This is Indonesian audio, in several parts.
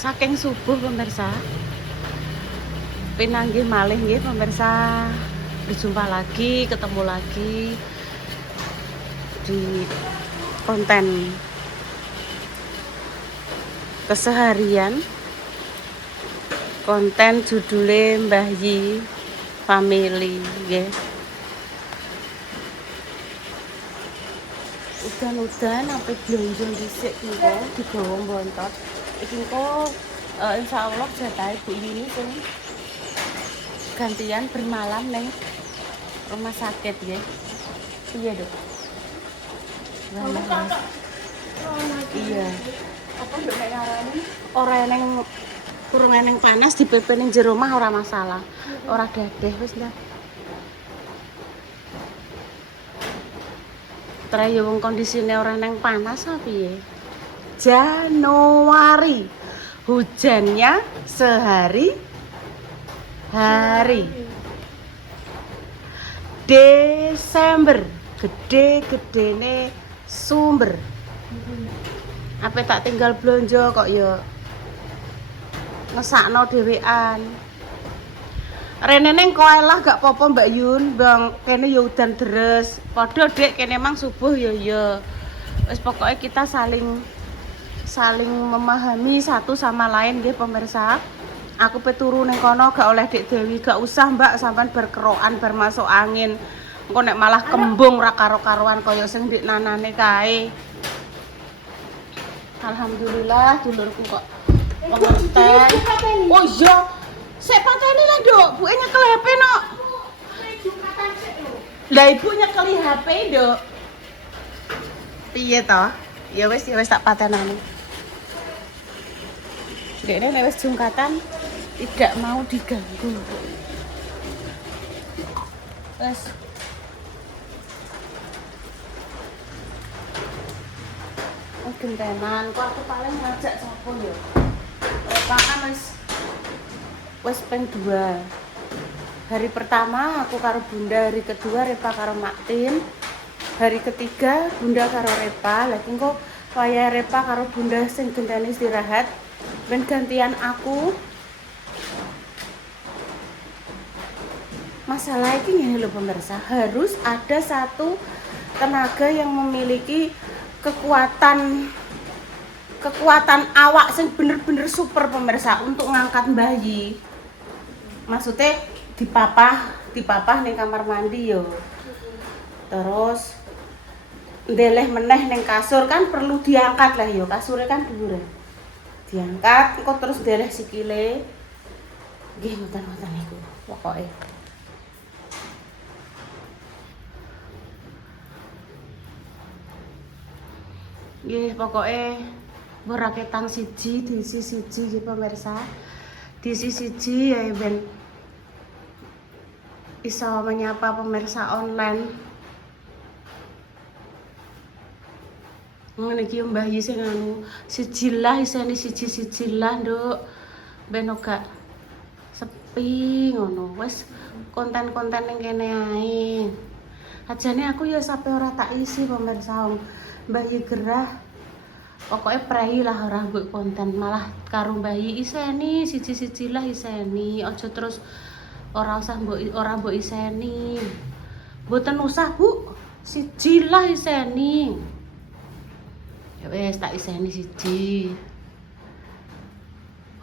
saking subuh pemirsa. Pinanggih malih nggih pemirsa. Berjumpa lagi, ketemu lagi di konten keseharian. Konten judulnya Mbah Yi Family nggih. Udan-udan sampai blonjo dhisik engko digawa mbontot. Iki engko insyaallah jatahe Bu Yuni sing gantian bermalam ning rumah sakit nggih. Iya, Dok. Iya. Apa nduk nek ngarani? Ora eneng kurang eneng panas di PP ning jero omah ora masalah. Ora dadeh wis ndah. Trayo wong kondisine ora neng panas apa piye? Januari. Hujannya sehari-hari. Desember. Gede-gedene sumber. Apa tak tinggal blonjo kok ya ngesakno dhewean. Rene neng koe lah gak apa-apa Mbak Yun, bang kene ya udan deres. Padha Dek kene emang subuh ya. Wis pokoknya kita saling memahami satu sama lain nggih pemirsa. Aku pe turu ning kono gak oleh Dek Dewi, gak usah Mbak sampean berkerokan bermasuk angin. Engko nek malah kembung ra karo-karuan kaya sing ndik nanane kae. Alhamdulillah dulurku kok ngerti. Oh iya. Sik pateni lah, Dok. Buke nyekel HP, Nok. Lah ibu nyekel HP, Dok. Piye to? Ya wis tak patenani. Dekne nek wis jungkatan tidak mau diganggu. Wes. Gentenan, kok aku paling ngajak sapa ya? Repakan wis ping 2. Hari pertama aku karo Bunda, hari kedua Repa karo Maktin. Hari ketiga Bunda karo Repa. Lagi kok waya Repa karo Bunda sing genteni istirahat. Ben gantian aku. Masalah iki ngene lho pemirsa, harus ada satu tenaga yang memiliki kekuatan awak sing bener-bener super pemirsa untuk ngangkat bayi. Maksudnya dipapah ning kamar mandi yo. Terus ndeleh meneh ning kasur kan perlu diangkat lah yo, kasure kan dhuwur. Diangkat engko terus ndeleh sikile. Nggih ngoten-ngoten niku pokoke. Nggih pokoke beraketang siji diisi siji nggih pemirsa. Diisi siji ya ben iso menyapa pemirsa online. Ngene iki Mbah Yi sing anu sijilah iseni siji-sijilah, Nduk. Ben gak sepi ngono. Wis konten-konten ning kene ae. Ajane aku ya sampe ora tak isi pemirsa. Mbah Yi gerah. Pokoknya prei lah ora mbok konten, malah karo Mbah Yi iseni siji-sijilah iseni. Aja terus ora mbok iseni. Mboten usah, Bu. Sijilah iseni. Ya wis tak iseni siji.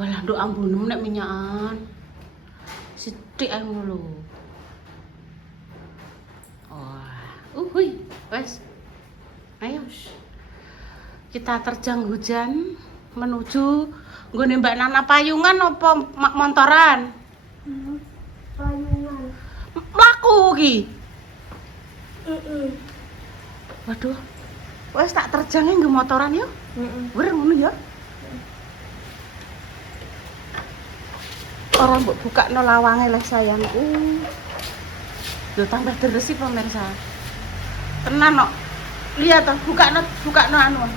Walah nduk ambunem nek minyakan. Sithik ae ngono lho. Oh. Wes. Ayo. Kita terjang hujan menuju nggone Mbak Nana payungan apa montoran? Payungan. Mlaku iki. Waduh. Wes tak terjange nggo motoran yo. Wer ngono ya. Ora mbok bukakno lawange leh sayangku. Yo tambah deres pemirsa. Tenan kok. Lihat toh bukakno anu.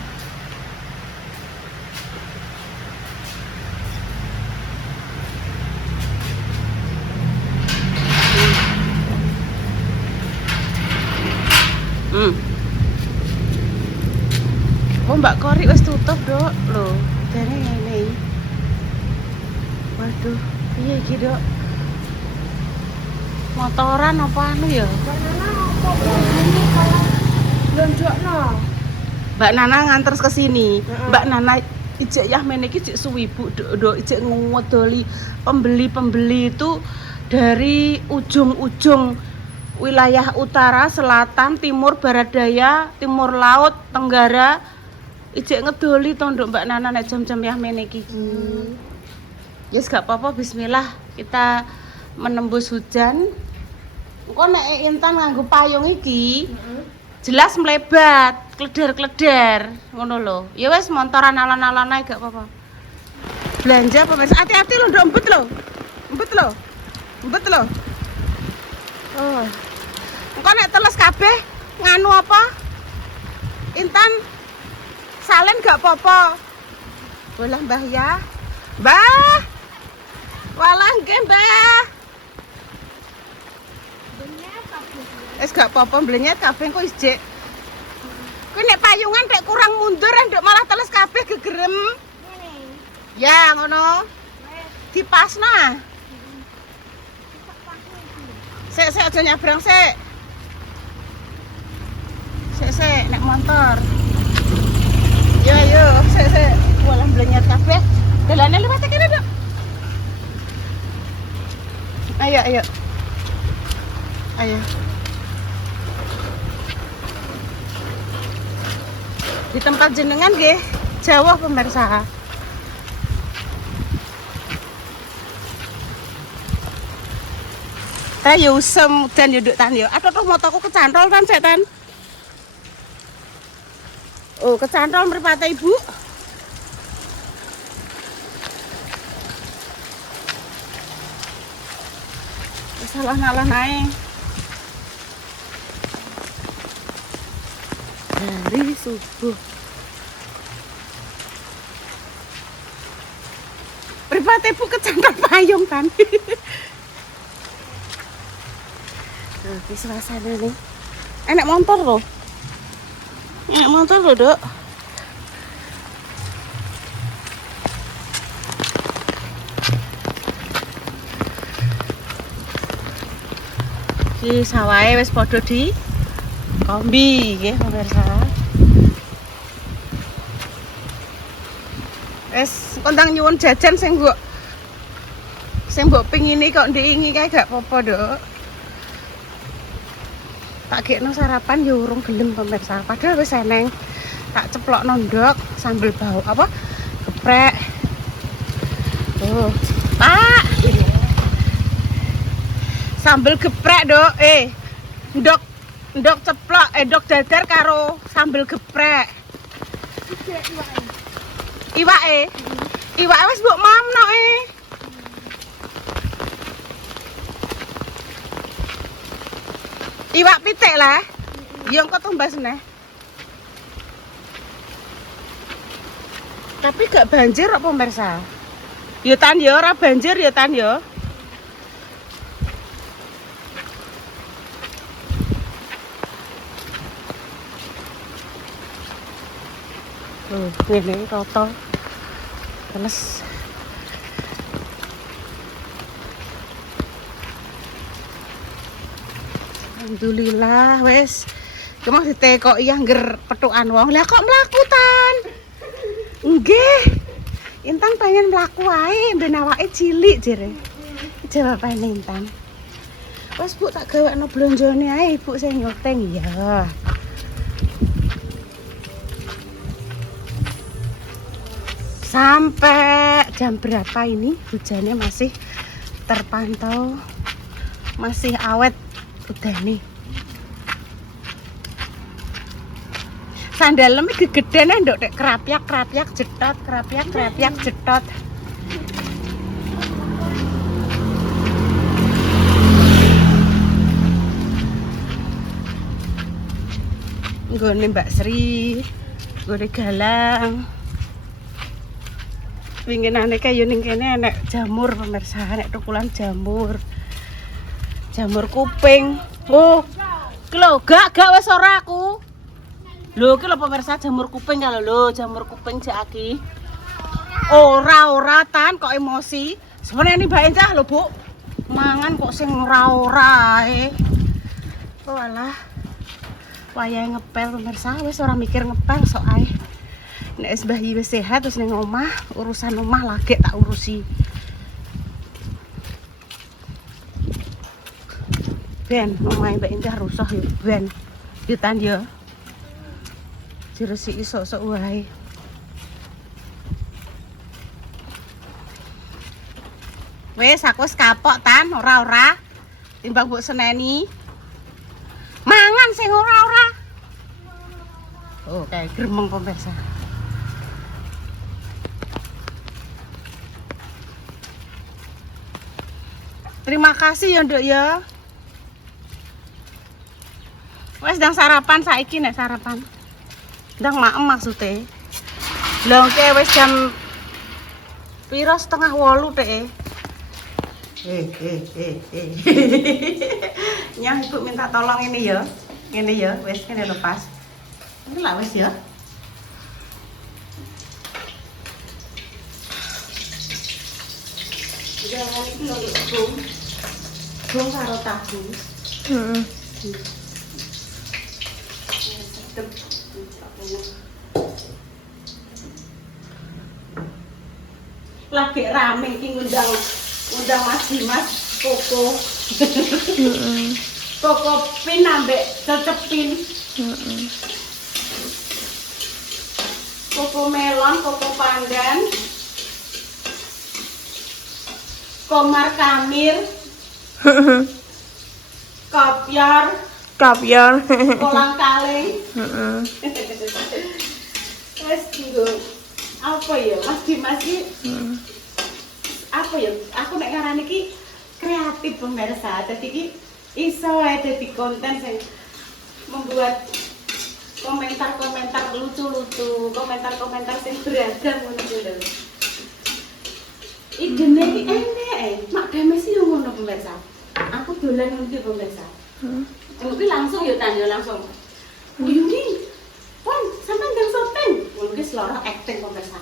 Oh Mbak Kori wis tutup, Dok. Lho, jane ngene. Aduh, piye iki, Dok? Motoran apa anu ya? Ini kalau lonjokno. Mbak Nana nganter ke sini. Mbak Nana ijek ya meniki ijek suwi Bu, Dok, ijek ngedoli pembeli-pembeli itu dari ujung-ujung wilayah utara, selatan, timur, barat daya, timur laut, tenggara. Ijek ngedoli to Nduk Mbak Nana nek jam-jam ya meniki. Yes, gak apa-apa, bismillah. Kita menembus hujan. Engko nek Intan nganggo payung iki, jelas melebat, kleder-kleder, ngono lho. Ya wis montoran alon-alon ae gak apa-apa. Belanja pemirsa, hati-hati lho, Nduk, embet lho. Embet lho. Embet lho. Oh. Engko nek teles kabeh nganu apa? Intan salin gak apa-apa. Bolah Mbah ya. Mbah. Walah nggih, Mbah. Wis gak apa-apa mblenyet kabeh kok isjek. Kuwi nek payungan nek kurang mundur nduk malah teles kabeh gegerem. Ya, ngono. Dipasna. Sik aja nyabrang sik. Sik nek motor. Yo, sik. Walah mblenyet kabeh. Dalane liwat kene, Dok. Ayo. Di tempat jenengan nggih, Jawa pemirsa. Ta yo usem dan yo Nduk Tan yo. Aduh motoku kecantol Tan sik Tan. Oh, kecantol mripate Ibu. Salah nalah naik dari subuh. Pripate Bu kecantol payung Tan. Tuh, suasana nih. Enak motor loh. Dok. Iki sawahe wis padha di kombi nggih pemirsa. Wis kontang nyuwun jajan sing mbok pingini kok ndiingi kae gak apa-apa, Dok. Tak gekno sarapan ya urung gelem pemirsa. Padahal wis eneng. Tak ceplokno ndok sambel bau apa? Geprek. Tuh, Pak. Sambel geprek, Dok. Ndok ceplok, ndok dadar karo sambel geprek. Iwake wis mbok mamno Iwak pitik lah. Ya engko tumbas neh. Tapi gak banjir kok pemirsa. Ya Tan ya ora banjir ya Tan ya. Ini roto. Terus alhamdulillah wes. Kemang ditekok iya ngger petukan wong. Lah kok mlaku Tan? Nggih. Intan pengen mlaku wae, ben awake cilik jere. Jawabane Intan. Wes Bu tak gawekno blonjone ae Ibu sing nyoteng ya. Sampai jam berapa ini hujannya masih terpantau, masih awet udah nih. Sandalem iki gegedene nduk nek krapyak jetot. Nggone Mbak Sri, nggone Galang. Winginane kae yo ning kene enek jamur pemirsa, enek tukulan jamur. Jamur kuping. Oh. Ki lho, gak wis ora aku. Lho ki lho pemirsa jamur kuping kalau lho, jamur kuping jak aki. Ora Tan kok emosi. Sebenarnya ini Mbak Encah lho, Bu. Mangan kok sing ora-ora ae. Oh alah. Wayahe ngepel pemirsa, wis ora mikir ngepel sok ae. Nek wis bayi wis sehat terus ning omah, urusan omah lagi tak urusi. Ben, omahe Mbak Encah rusuh ya, ben. Yutan ya. Diresiki sok-sok wae. Wes aku wis kapok tan, ora-ora. Timbang mbok seneni. Mangan sing ora-ora. Oh, kayak gremeng pemirsa. Terima kasih ya, Nduk ya. Wes ndang sarapan saiki nek sarapan. Ndang maem maksude. Lah engke wis jam piro 7:30 teke. Nyah ibu minta tolong ini ya. Ini ya, wes kene lepas. Ini lah wes ya. Jangan itu lho bung. Bung karo tahu. Heeh. Lagi rame iki ngundang Mas Dimas Koko. Koko pin ambek cecepin. Koko melon, koko pandan. Komar kamir. Kopior, kolang kaling. Terus tunggu. Apa ya Mas Dimas iki? Apa ya? Aku nek ngarani iki kreatif pemirsa. Dadi iki iso ae dadi konten sing membuat komentar-komentar lucu-lucu, komentar-komentar sing beragam ngono kuwi lho. Idene iki enek, mak demes yo ngono pemirsa. Aku dolan ngono iki pemirsa. Mungkin langsung ya tanya langsung. Yuni, Wan, sampean jam syuting. Mungkin seloro acting pemirsa.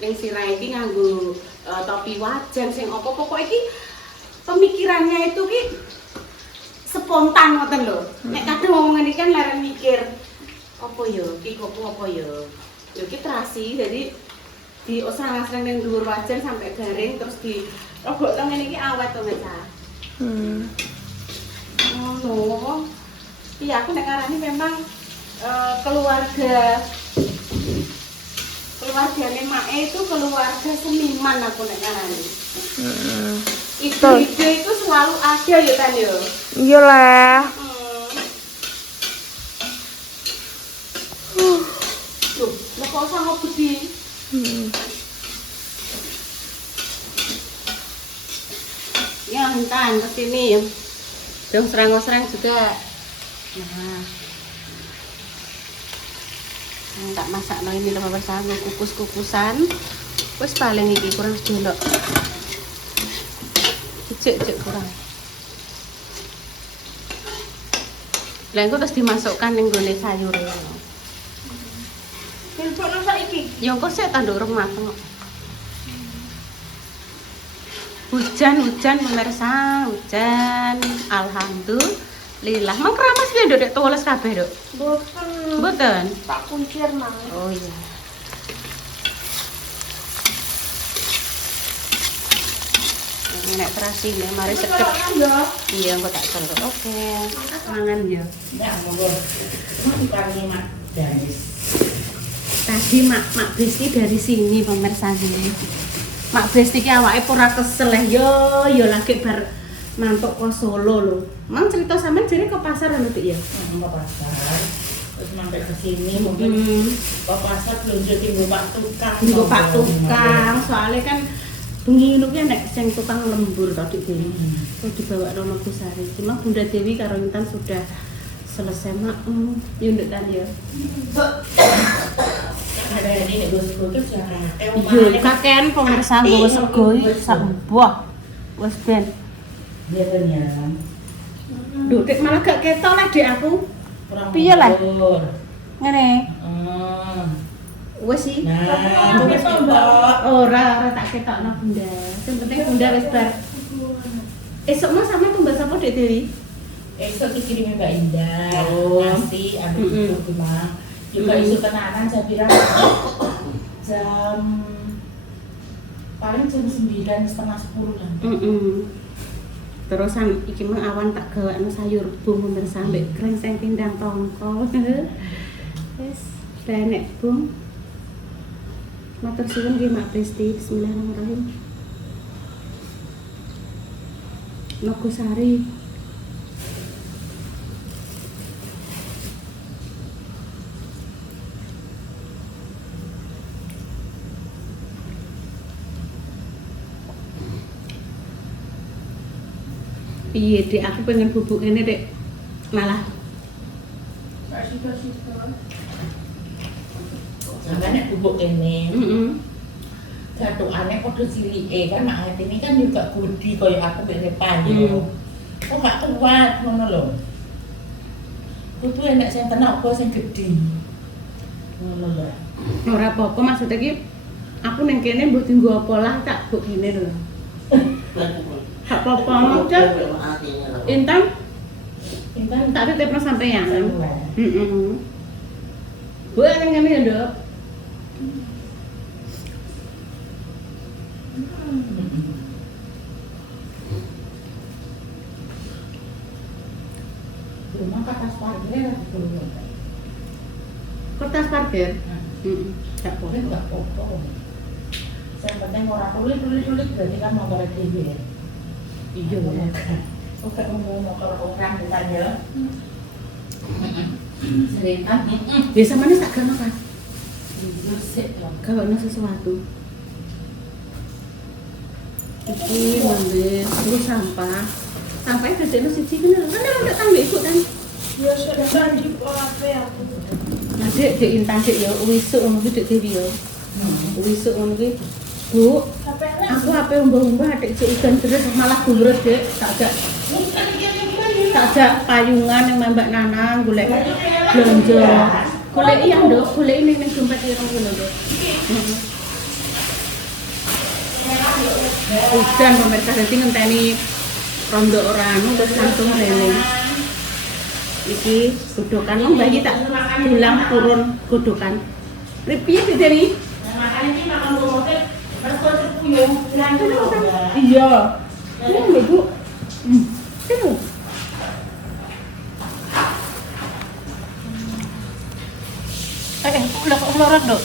Ning sirah iki nganggo topi wajan sing apa pokok iki pemikirannya itu ki spontan ngoten lho. Nek kadang ngomongan iki kan leren mikir apa ya iki kok apa ya. Ya iki terasi jadi di osrang-osrang ning dhuwur wajan sampai garing terus di rogok teng ngene iki awet to Mas. Ngono. Iya aku nek ngarani memang keluargane Mae itu keluarga seniman aku nek ngarani. Ide-ide itu selalu ada ya kan ya. Iya lah. Tuh, lah kok sama budi. Ya entan kesini ya. Dong serang-serang juga. Nah. Tak masak no ini lho pemirsa, kukus-kukusan. Wis paling iki kurang sedelok. Cek kurang. Lah engko terus dimasukkan ning gone sayure. Hilpokno saiki. Ya engko sik tanduk remah kok. Hujan pemirsa, hujan. Alhamdulillah. Mang keramas piye nduk dek tules kabeh, Duk? Mboten. Tak kuncir mang. Oh iya. Ini nek terasi nek mari sedep. Iya, engko tak celuk. Oke. Mangan ya. Ya, monggo. Diparingi Mak Danis. Tadi Mak Besti dari sini pemirsa ini. Mak Besti ki awake ora kesel yo lagi bar mantuk ke Solo lho. Mang cerita sampean jare ke pasar lho Dik ya. Ke pasar. Terus sampai ke sini mungkin ke pasar belanja tinggu Pak Tukang. Tinggu Pak Tukang, soalnya kan bengi ngono ki nek sing tukang lembur to Dik Dewi. Terus dibawa rono Kusari. Cuma Bunda Dewi karo Intan sudah selesai mak. Yo nduk kan ya. Ada ini nek sego ki jarake. Iya, kakean pemirsa nggawa sego sak buah. Wes ben. Iya kan ya. Duh, Dik malah gak ketok lek Dik aku. Piye lah? Ngene. Wes sih. Nah, wis ketok. Ora tak ketokno Bunda. Sing penting Bunda wis bar. Esok mau sama tumbas apa Dek Dewi? Esok dikirimin Mbak Indah. Oh. Nasi ambil itu cuma. Juga isu tenanan saya bilang jam paling jam 9:30 lah. Terusan iki mah awan tak gawakno sayur bung pemirsa mbek krengseng pindang tongkol. Wis tenek bung. Matur suwun nggih Mak Presti. Bismillahirrahmanirrahim. Nogosari. Iya, Dek, aku pengen bubuk ini, Dek. Malah. Makanya bubuk ini. Gatukane padha cilike kan mak ini kan juga gudi kaya aku mbek payu. Kok gak kuat ngono lho. Kudu enek sing tenak apa sing gedhi. Ngono lho. Ora apa-apa maksudnya ki aku ning kene mbok dienggo apa lah tak buk ngene lho. Gak apa-apa udah. Intan tak titipno sampeyan. Bu ning kene ya, Nduk. Rumah kertas parkir dulu. Kertas parkir. Gak Boleh apa-apa. nggak foto? Yang penting orang tulis berarti kan motor TV ya. Iya. Oke, motor orang bukan ya. Serikan. Biasa mana tak kena kan? Musik loh. Gawakno sesuatu. Iki ngambil terus sampah. Sampahnya dadekno siji kene lho. Kan ndak tambah ibu kan. Ya sudah kan di HP aku. Nah, Dek Intan Dek ya wisuk ngono ki Dek Dewi ya. Wisuk ngono ki. Bu, aku ape umbah-umbah adik cek udan terus malah gurut Dek. Tak jak payungan yang Mbak Nanang golek belanja. Golek iya Nduk, golek ini ning dompet ireng ngono Nduk. Udan pemirsa dadi ngenteni rondo ora anu terus langsung rene. Iki godokan Mbak iki tak dulang turun godokan. Piye Dek Dewi? Makanya ini makan motor harus konsep puyung. Iya. Ini lho Bu. Sini. Ular Dok.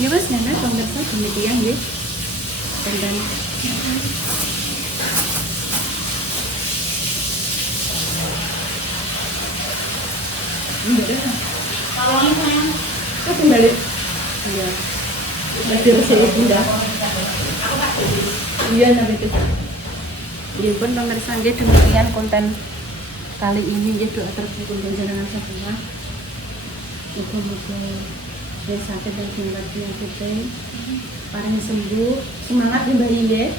Ya wis nyana pemirsa demikian nggih. Dan Kalau ini kembali. Iya. Masih resik Bunda. Iya sampai itu. Iya pun pemirsa nggih demikian konten kali ini nggih doa terpuji panjenengan semua. Muga-muga sakit dan singkat penyakitnya paling sembuh, semangat ya Mbak nggih.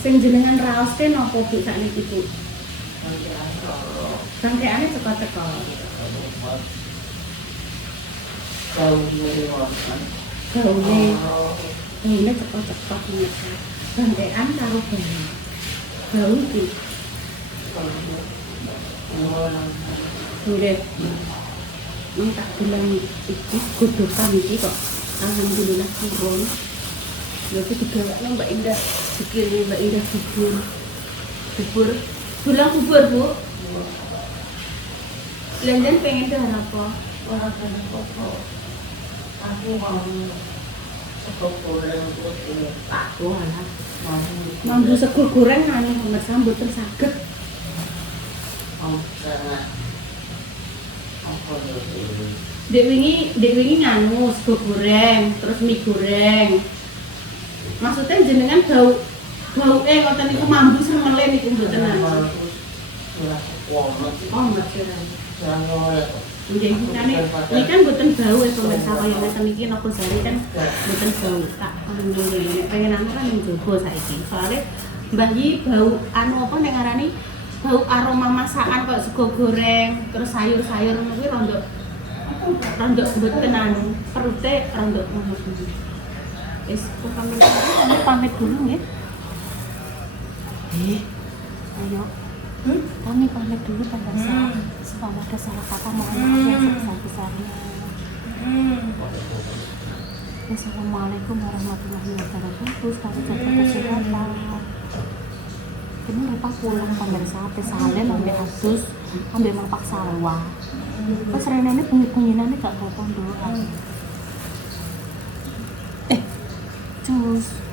Sing jenengan raoske napa Bu sakniki Bu? Bangkeane teko-teko. Gaune teko-teko pemirsa. Bangkean karo gawe. Gawe iki. Nggih. Nang tak bilang iki godokan iki kok alhamdulillah turun. Lha iki digawakno Mbak Indah, dikirim Mbak Indah bubur. Bubur. Dulang bubur, Bu. Lenjen pengen dahar apa? orang pengen foto. Aku mau sego goreng putih. Aku anak mau Mambu sego goreng anu pemirsa mboten saged. Dek wingi nganu sego goreng, terus mie goreng. Maksudnya jenengan bau ngoten niku mambu semele niku mboten anu. Oh, mboten. Nggih, ini kan mboten bau ya pemirsa kaya ngeten iki Nogosari kan mboten bau. Tak pengen anu kan ning jowo saiki. Soale Mbah iki bau anu apa ning ngarani bau aroma masakan kayak sego goreng, terus sayur-sayur ngono kuwi rondo mboten anu, perute rondo ngono kuwi. Wis pamit dulu nggih. Ayo. Kami pamit dulu pemirsa. Selama ada salah kata mohon maaf yang sebesar-besarnya. Assalamualaikum warahmatullahi wabarakatuh. Selamat jaga kesehatan. Ini mereka pulang pemirsa, sampai Saleh, sampai Asus, sampai Mapak Sawah. Pas Rena ini bunyi-bunyiannya gak apa-apa doa. Cus.